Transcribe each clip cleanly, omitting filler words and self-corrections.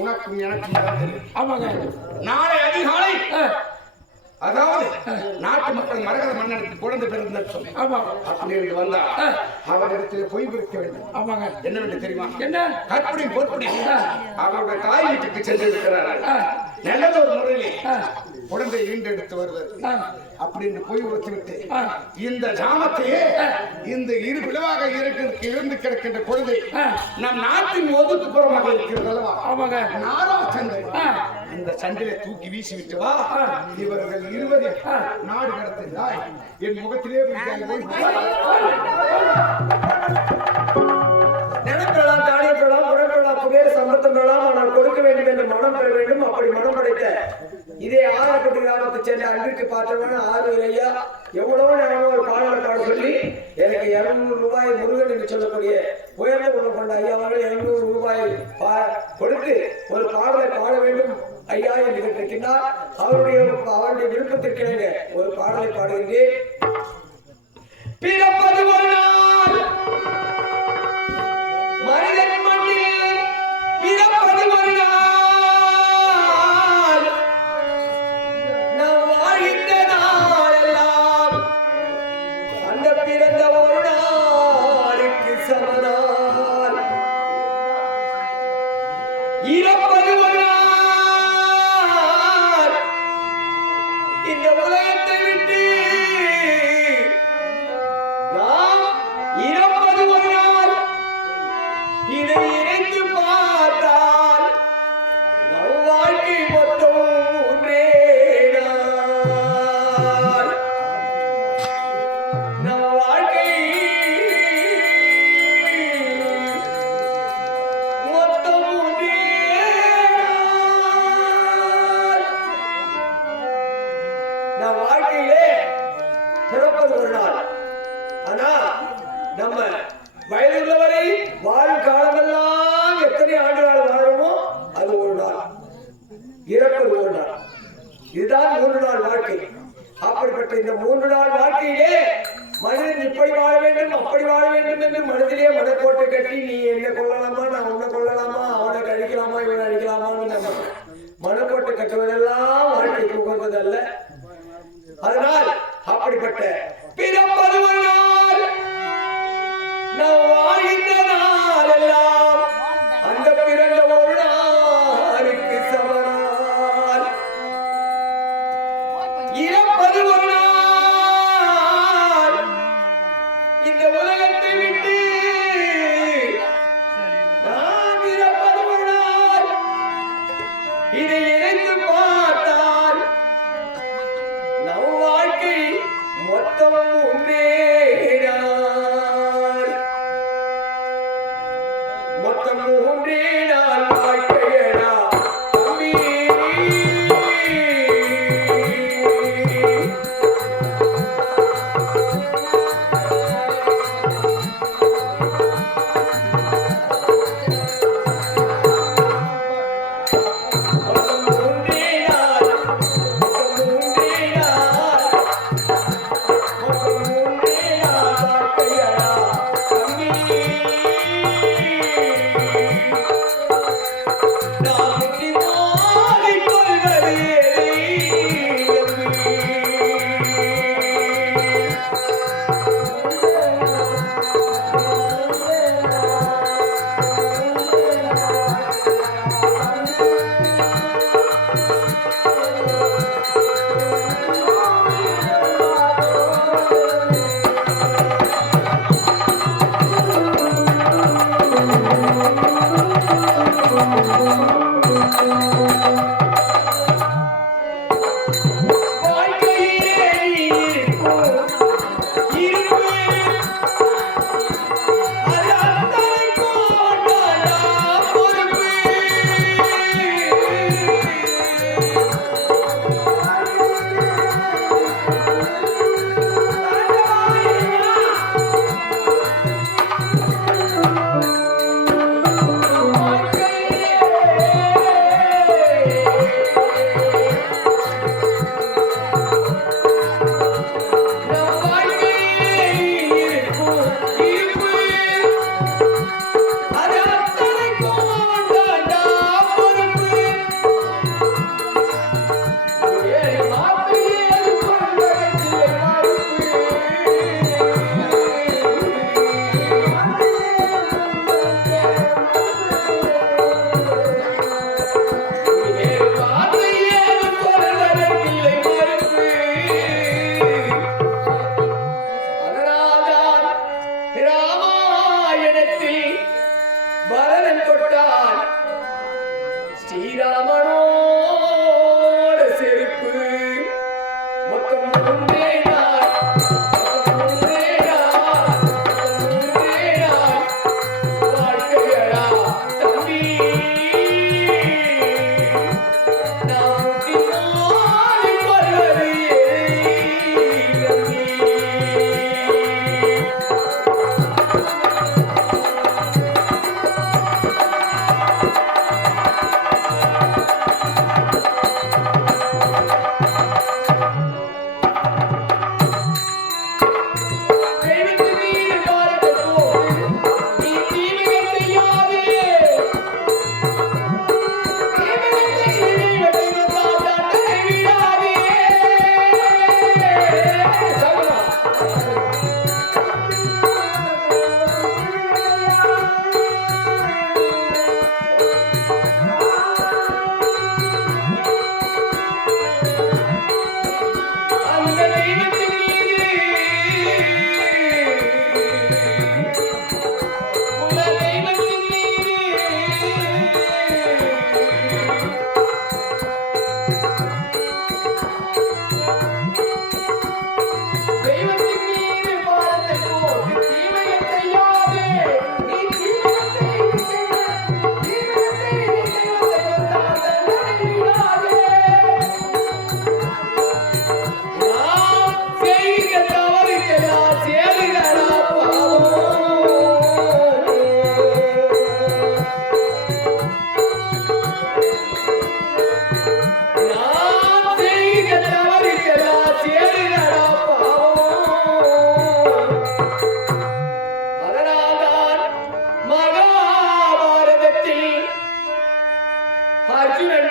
உனக்கும் எனக்கும் தான் தெரியும். ஆமாங்க. நாளை அதிகாலை அதாவது நாட்டு மக்கள் மரகத மன்னனுக்கு குழந்தை பிறந்த சொல்லி அப்படி இருந்து வந்தா அவரிடத்தில் போய் பிடிக்க வேண்டும். ஆமாங்க. என்னவென்று தெரியுமா? என்ன கற்புடி பொற்புடி அவருடைய தாய் வீட்டுக்கு சென்று இருக்கிறார்கள். நல்ல ஒரு முறையிலே குழந்தை ஈண்டெடுத்து வருவது அப்படின்னு போய் உரைத்துவிட்டு இந்த ஜாமத்தையே இந்த இரு பிளவாக இருந்து கிடக்கின்ற குழந்தை நம் நாட்டின் ஒதுக்குப்புறமாக இருக்கிறது அல்லவா? ஆமாங்க. நாரா சந்தை இந்த சண்டையை தூக்கி வீசி விட்டு வா. இவர்கள் இருவரும் நாடு கடத்தினாய் என் முகத்திலே நினைப்பெல்லாம் தானியப்பெல்லாம் புறப்பெல்லாம் புகையில சம்பத்தம் பெறலாம். ஆனால் கொடுக்க வேண்டும் என்று மனம் பெற வேண்டும். அப்படி மனம் படைத்த இதே ஆறாப்பட்டி கிராமத்தை சேர்ந்த அன்பிற்கு பார்த்தவன ஆறு ஐயா எவ்வளவோ நேரம் ஒரு பாடலை பாட சொல்லி எனக்கு 200 ரூபாய் முருகன் என்று சொல்லக்கூடிய உயர்ந்த உணவு கொண்ட ஐயாவால் 200 ரூபாய் கொடுத்து ஒரு பாடலை பாட வேண்டும் ஐயா என்று கேட்டிருக்கின்றார். அவருடைய விருப்பத்திற்கிணங்க ஒரு பாடலை பாடுகின்றேன். பிறப்பது ஒரு நாள் மனிதன் மண்ணில் பிறப்பது ஒரு நாள் நாம் வாழ்கின்ற நாளெல்லாம் அந்த பிறந்த ஒரு நாளுக்கு சமநாள். இறப்பது ஒரு நாள் இந்த உலகத்தை விட்டு நாம் இறப்பது ஒரு நாள். இதை இணைந்து பார்த்தால் நம் வாழ்க்கை மொத்தம் ஒன்றே நாள். நம் வாழ்க்கை மொத்தம் ஒன்றே நாள். நம் வாழ்க்கையிலே பிறப்பது ஒரு நாள். ஆனா நம்ம வயதுள்ளவரை வாழும் காலமெல்லாம் எத்தனை ஆண்டுகள் வாழுமோ அது ஒரு நாள். இறப்பது ஒரு நாள். இதுதான் 3 நாள் வாழ்க்கை. அப்படிப்பட்ட இந்த 3 நாள் வாழ்க்கையிலே மனிதன் இப்படி வாழ வேண்டும் அப்படி வாழ வேண்டும் என்று மனதிலே மனக்கோட்டை கட்டி நீ என்ன கொள்ளலாமா நான் உன்னை கொள்ளலாமா அவனை அடிக்கலாமா இவனை அடிக்கலாமான்னு நம்ம மனக்கோட்டை கட்டுவதெல்லாம் வாழ்க்கைக்கு உகந்ததல்ல. அதனால் அப்படிப்பட்ட பிறப்பது ஒரு நாள் நாம் வாழ்கின்ற நாளெல்லாம் அந்த பிறந்த ஒரு நாளுக்கு சமநாள். இறப்பது ஒரு நாள் இந்த உலகத்தை விட்டு நாம் இறப்பது ஒரு நாள். இதை இணைந்து பார்த்தால் நம் வாழ்க்கை மொத்தம் ஒன்றே நாள். மொத்தம் ஒன்றே நாள் வாழ்க்கையடா தம்பி.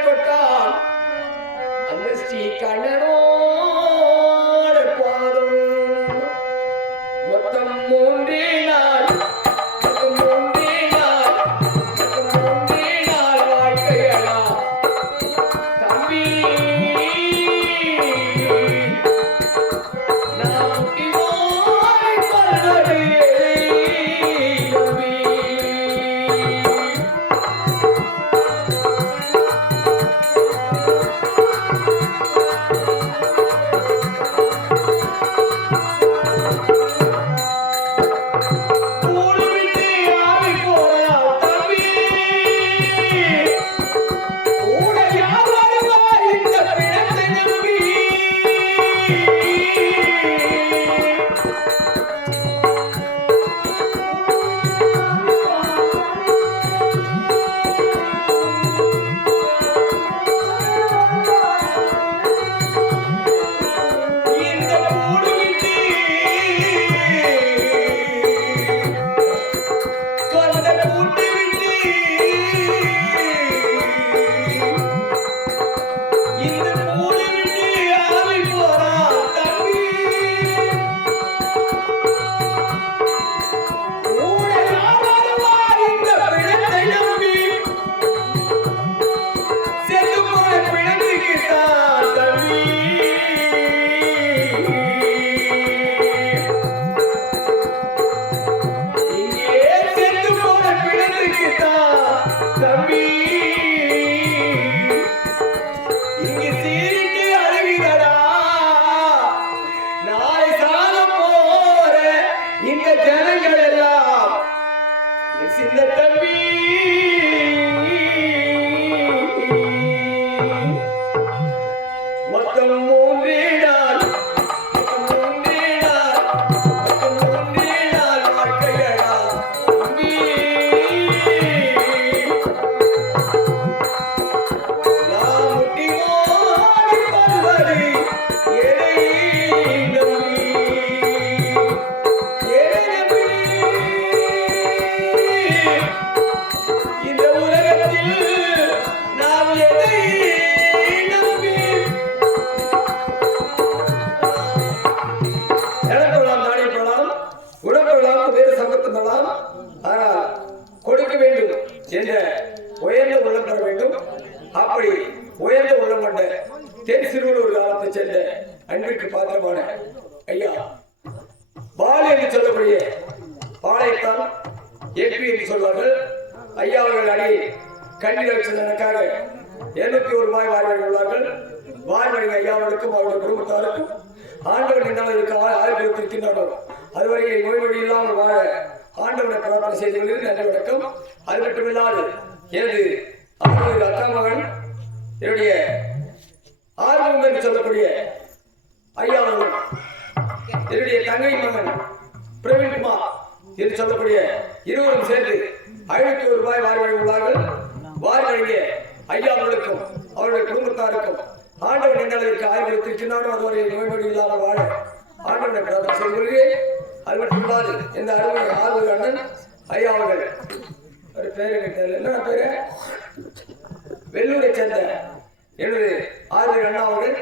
தொட்டான் அந்த ஸ்ரீ கண்ணனோட பாதம் மொத்தம் 3 நாள் வாழ்க்கையடா தம்பி நான் முட்டினோய் பல்வடியே தம்பி அதுவரை நோய்நொடி இல்லாமல் வாழ ஆண்டவனை பிரார்த்தனை செய்து நன்றி வணக்கம். அது மட்டுமில்லாது எனது அக்கா மகன் என்னுடைய ஆர்வம் என்று சொல்லக்கூடிய ஐயா அவர்கள், என்னுடைய தங்கை மகன் பிரவீன்குமார் என்று சொல்லக்கூடிய இருவரும் சேர்ந்து 500 ரூபாய் வாரி வழங்கியுள்ளார்கள். வாரி வழங்கிய ஐயா அவர்களுக்கும் அவருடைய குடும்பத்தாருக்கும் ஆண்டவன் எந்த அளவிற்கு ஆய்வெடுத்திருக்கிறானோ அதுவரை நோய்நொடி இல்லாமல் வாழ ஆண்டவனை பிரார்த்தனை செய்து கொள்கிறேன். அது மட்டுமில்லாது இந்த அருமை ஆர்வல் அண்ணன் ஐயா அவர்கள் ஒரு பேரு என்ன பேரு வெள்ளூரை சேர்ந்த எனது ஆர்வல் அண்ணா அவர்கள்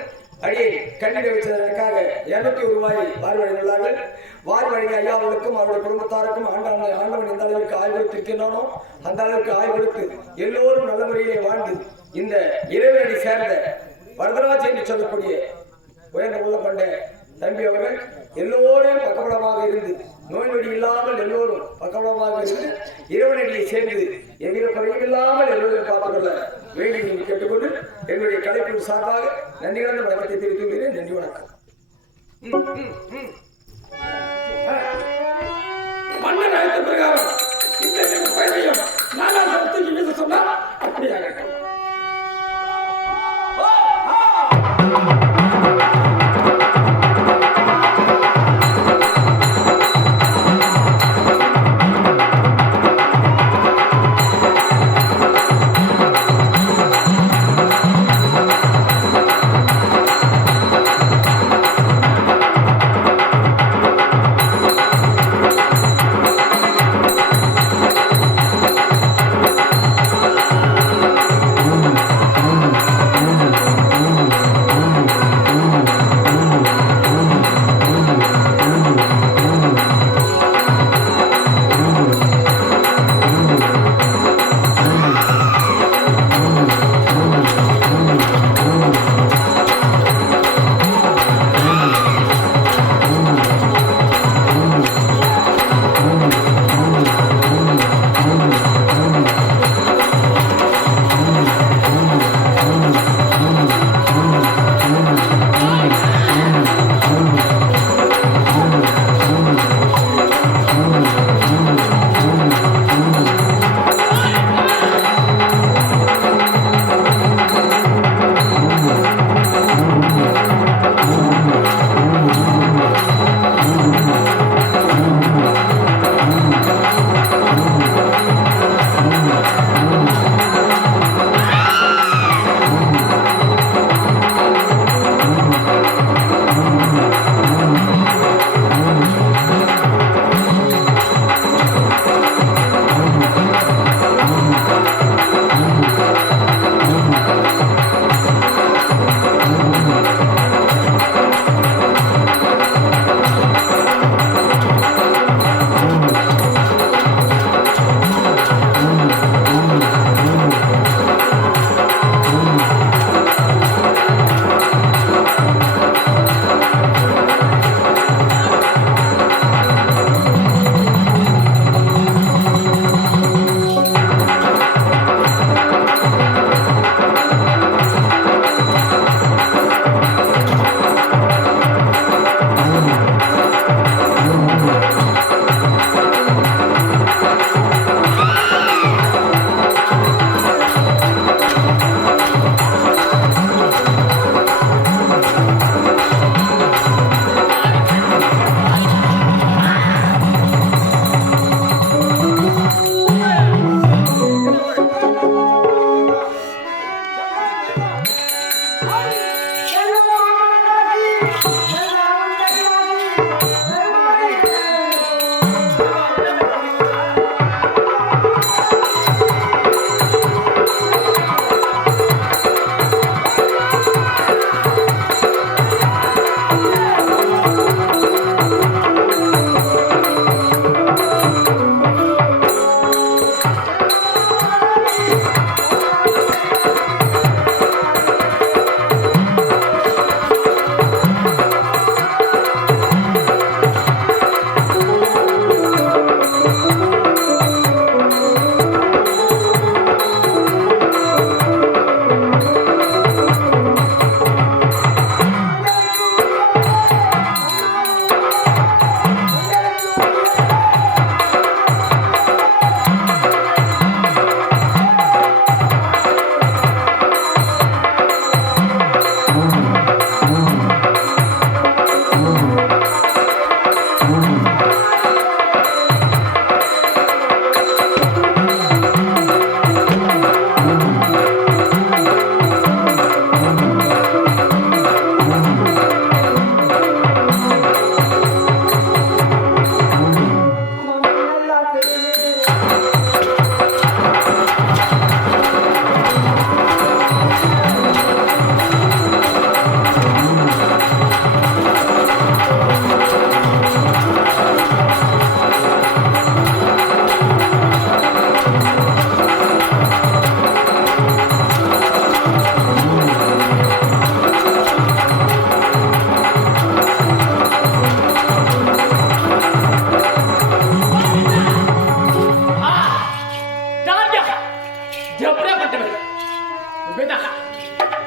அடியை கண்டிட வச்சதற்காக 200 ரூபாய் வாரி வழங்கியுள்ளார்கள். வாரி வழங்கிய ஐயா அவர்களுக்கும் அவருடைய குடும்பத்தாருக்கும் ஆண்டவன் எந்த அளவிற்கு ஆய்வெடுத்திருக்கிறானோ அந்த அளவுக்கு ஆய்வெடுத்து எல்லோரும் நல்ல முறையிலே வாழ்ந்து இந்த இறைவனடி சேர்ந்த வரதராஜ் என்று சொல்லக்கூடிய உயர்ந்த உள்ள கொண்ட தம்பி அவர்கள் எல்லோரும் பக்கபலமாக இருந்து நோய் நொடி இல்லாமல் எல்லோரும் பக்கபலமாக இருந்து இறைவனடியை சேர்ந்து எவ்வித குறையும் இல்லாமல் எல்லோரும் காத்துக்கொள்ள வேண்டி நீங்கள் கேட்டுக்கொண்டு எங்களுடைய கலைப்பின் சார்பாக நன்றி கலந்த வணக்கத்தை தெரிவித்துள்ளேன். நன்றி வணக்கம். மன்னன் அழைத்த பிரகாரம் இந்த பயனையும் நாலாவது சொன்னால் அப்படியாக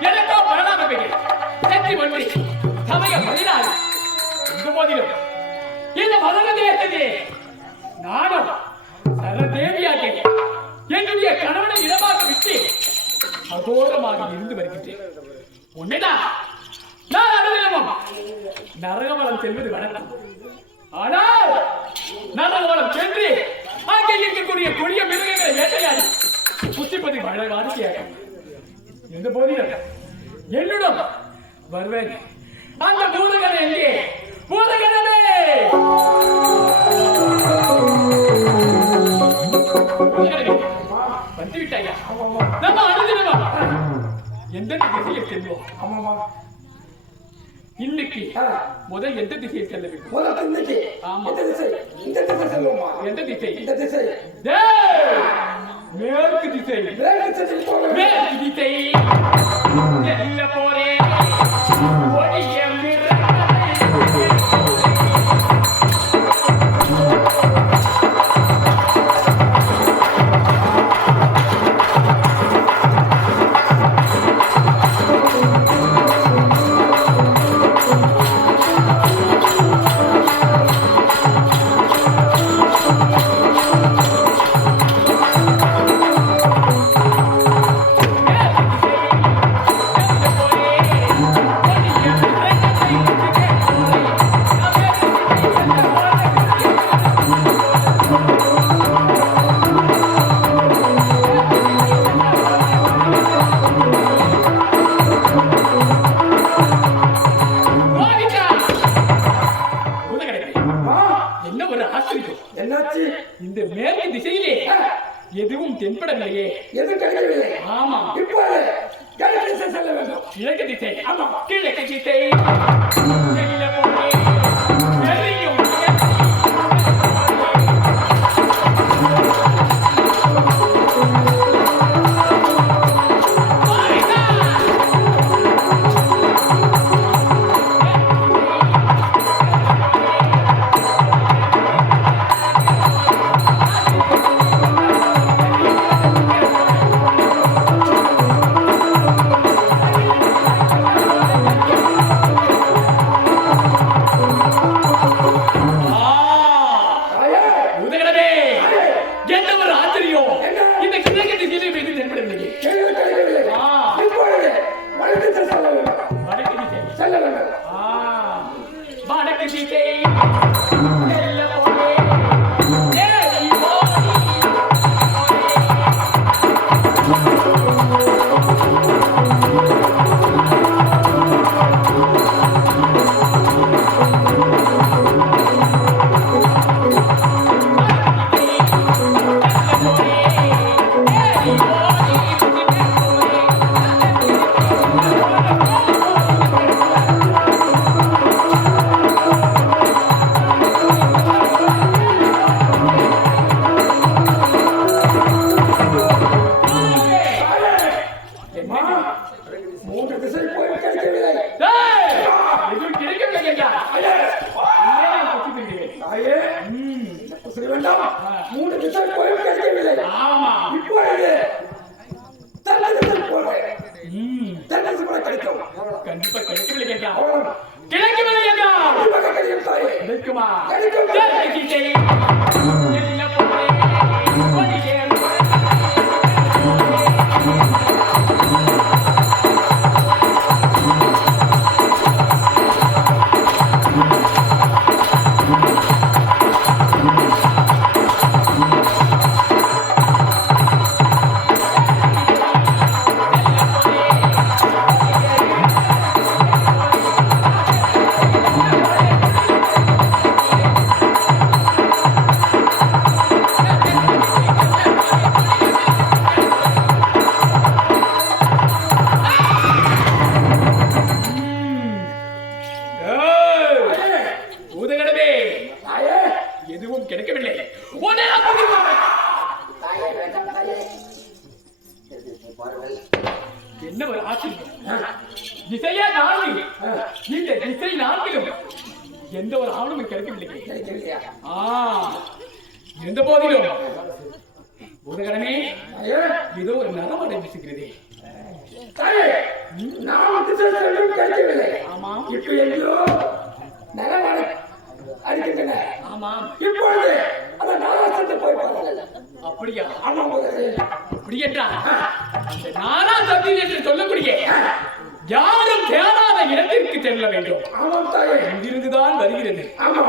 எனக்கோ பரவாயில்லை பெரிய சக்தி ஒன்றி சமய பதினாறு இந்த போதிலும் இந்த மதகதேசத்திலே நானும் சரதேவியாக என்னுடைய கணவனை இடமாக விட்டு அகோரமாக இருந்து வருகின்றேன். உண்மைதான், நான் அனுபவம் நரகவளம் செல்வது வழக்கம். ஆனால் நரகவளம் சென்று அங்கே இருக்கக்கூடிய கொடிய மிருகங்களை வேட்டையாடி புசிப்பது வாடிக்கையாக எந்த போதிலும் என்னுடன் வருவேன். அந்த பூதகன் எங்கே? பூதகனமே வந்துவிட்டாயா? நம்ம அனுதினமா எந்த திசையில் செல்வோம்? இன்னைக்கு முதல் எந்த திசையில் செல்ல வேண்டும்? ஆமா, எந்த திசை? மேற்கு திசை. மேற்கு திசை செல்ல போறேன். இந்த மேற்கு திசையிலே எதுவும் தென்படவில்லையே. எது கிடைக்கவில்லை. ஆமா, இப்போது கிழக்கு திசை செல்ல வேண்டும். கிழக்கு திசை. ஆமா, கிழக்கு திசை செல்ல போறேன். கண்டிப்பா கிடைக்கவில்லை என்றால் கிடைக்கவில்லை என்றால் கிடைக்குமா? எதுவும் கிடைக்கவில்லை. என்ன ஒரு ஆச்சரியம்! திசையா நான்கு, இந்த திசை நான்கிலும் எந்த ஒரு ஆவணமும் கிடைக்கவில்லை. இருந்த போதிலும் பூதகரமே ஏதோ ஒரு நரமடை வீசுகிறதே. நான் கிடைக்கவில்லை. ஆமாம். இப்ப எங்கேயோ நரமடை அடிக்கின்றன. ஆமாம். இப்பொழுது அந்த நாராசத்தை போய் பாருங்கள். அப்படியா? ஆமா அப்படி என்றால் அந்த நாராசத்தில் என்று சொல்லக்கூடிய யாரும் தேடாத இடத்திற்கு செல்ல வேண்டும். ஆமாம் தாயே. இங்கிருந்துதான் வருகிறது. ஆமா.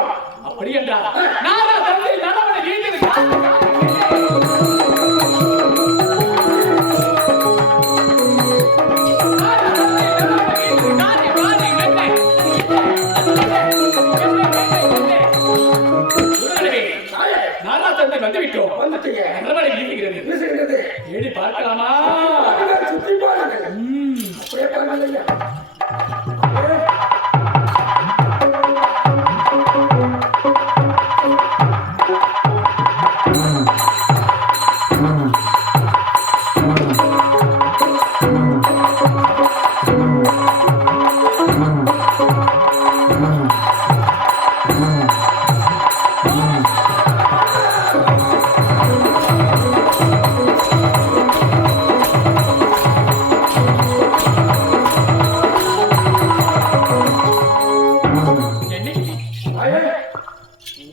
அப்படி என்றால் நாராசத்தில் நரமடை வீழ்ந்தது. வந்துவிட்டோம். ஏடி பார்க்கலாமா? சுத்தி பாருங்கள். அப்படியே பாருங்கள்.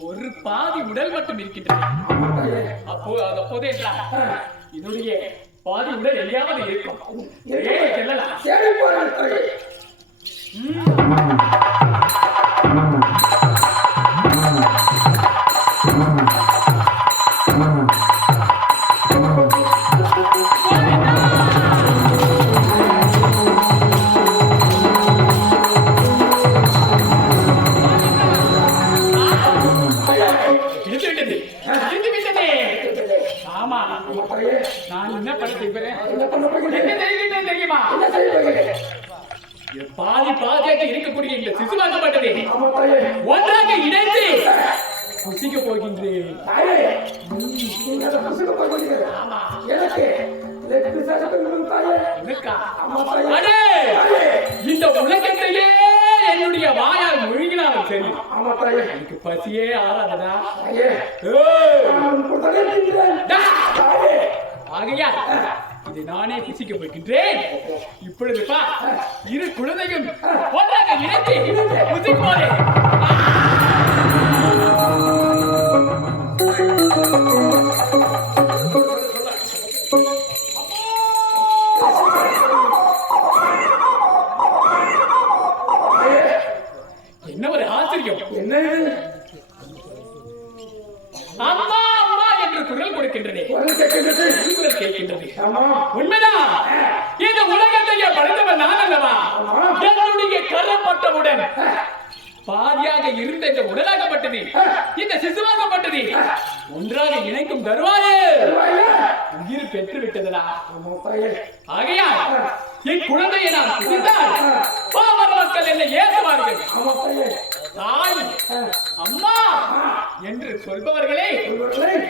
ஒரு பாதி உடல் மட்டும் இருக்கின்றது. அப்போது என்றால் இதனுடைய பாதி உடல் எங்கேயாவது இருக்கும். செல்லலாம். நான் என்ன பண்ண தெரியுமா? பாதி பாதியாக இருக்கக்கூடிய இந்த சிசுவாக்கப்பட்டது ஒன்றாக இணைந்து புசிக்க போகின்றேன். இந்த உலகத்திலே என்னுடைய வாயால் முழுகினாலும் சரி எனக்கு பசியே ஆறாதடா. ஆகையால் இதை நானே புசிக்க போகின்றேன். இப்பொழுது இரு குழந்தையும் ஒன்றாக இணைத்து புசிப்போரே. என்ன ஒரு ஆச்சரியம்! என்ன அம்மா அம்மா என்று குரல் கொடுக்கின்றதே. குரல் கேட்கின்றது. உண்மைதான். இந்த உலகத்தையே படைத்தவன் நான் அல்லவா? என்னுடைய கரப்பட்டவுடன் பாதியாக இருந்த இந்த உடலாகப்பட்டது இந்த சிசுவாகப்பட்டது ஒன்றாக இணைக்கும் தருவாயே உயிர் பெற்று விட்டதா. ஆகையால் என் குழந்தையை நான் புரிந்தால் பாமர மக்கள் என்னை ஏற்றுவார்கள். தாய் அம்மா என்று சொல்பவர்களே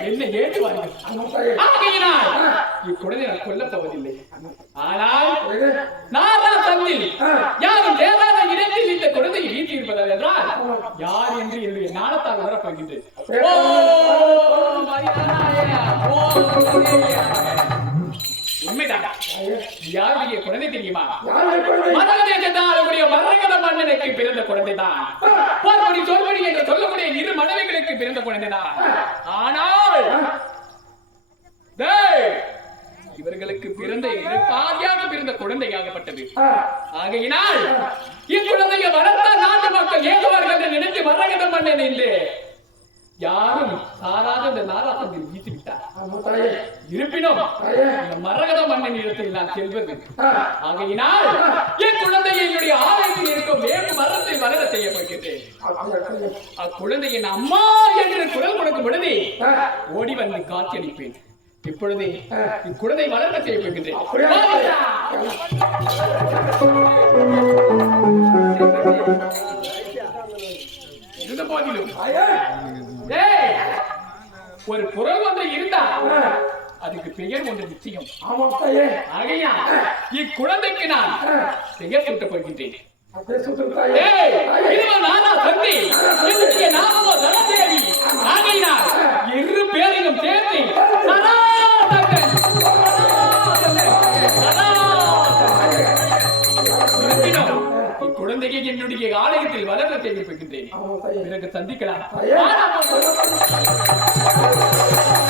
என்னை ஏற்றுவார்கள். ஆகையினால் இக்குழந்தை நான் கொல்லப் போவதில்லை. ஆனால் நாராசத்தில் யாரும் தேவாத இடத்தில் இந்த குழந்தையை வீட்டி இருப்பதால் என்றால் யார் என்று என்னுடைய ஞானத்தால் உணரப் போகின்றேன். உண்மைதான். யாருடைய குழந்தை தெரியுமா? மரகத மன்னனுக்கு பிறந்த குழந்தைதான். சொல்படி என்று சொல்லக்கூடிய இரு மனைவிகளுக்கு பிறந்த குழந்தைதான். ஆனால் இவர்களுக்கு பிறந்த பாதியாக பிறந்த குழந்தையாகப்பட்டது. ஆகையினால் இக்குழந்தையை வளர்த்த நாட்டு மக்கள் ஏகுவார்கள் என்று நினைத்து மரகத மன்னன் என்று யாரும் சாராத இந்த நாராசத்தில் வீசி விட்டார். இருப்பினும் இந்த மரகத மன்னன் இடத்தில் நான் செல்வது. ஆகையினால் என் குழந்தையை என்னுடைய ஆலயத்தில் இருக்கும் வேறு மரத்தை வளர செய்ய போகின்றேன். அக்குழந்தையின் அம்மா என்று குரல் கொடுக்கும் பொழுது ஓடி வந்து காட்சியளிப்பேன். இப்பொழுது இக்குழந்தை வளர்க்க செய்ய போகின்றேன். இருந்த போதிலும் ஒரு குரல் ஒன்று இருந்தால் அதுக்கு பெயர் ஒன்று நிச்சயம். ஆகையா இக்குழந்தைக்கு நான் பெயர் சூட்டப் போகின்றேன். இரு பேரையும் சேர்த்து குழந்தையை என்னுடைய ஆலயத்தில் வளர செய்து பிறகு சந்திக்கலாம்